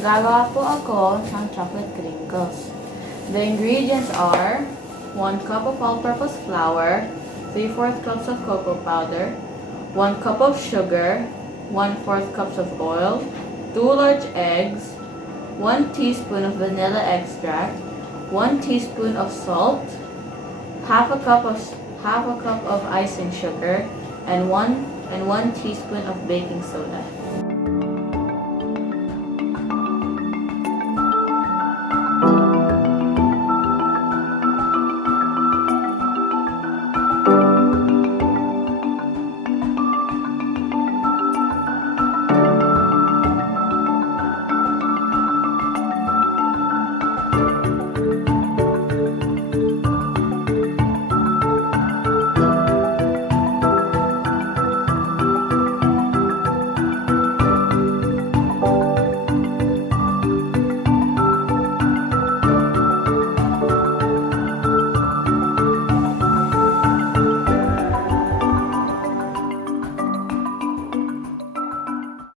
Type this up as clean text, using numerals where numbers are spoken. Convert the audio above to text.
Gagawa po ako ng chocolate crinkles. The ingredients are 1 cup of all-purpose flour, 3/4 cups of cocoa powder, 1 cup of sugar, 1/4 cups of oil, 2 large eggs, 1 teaspoon of vanilla extract, 1 teaspoon of salt, half a cup of icing sugar, and 1 teaspoon of baking soda.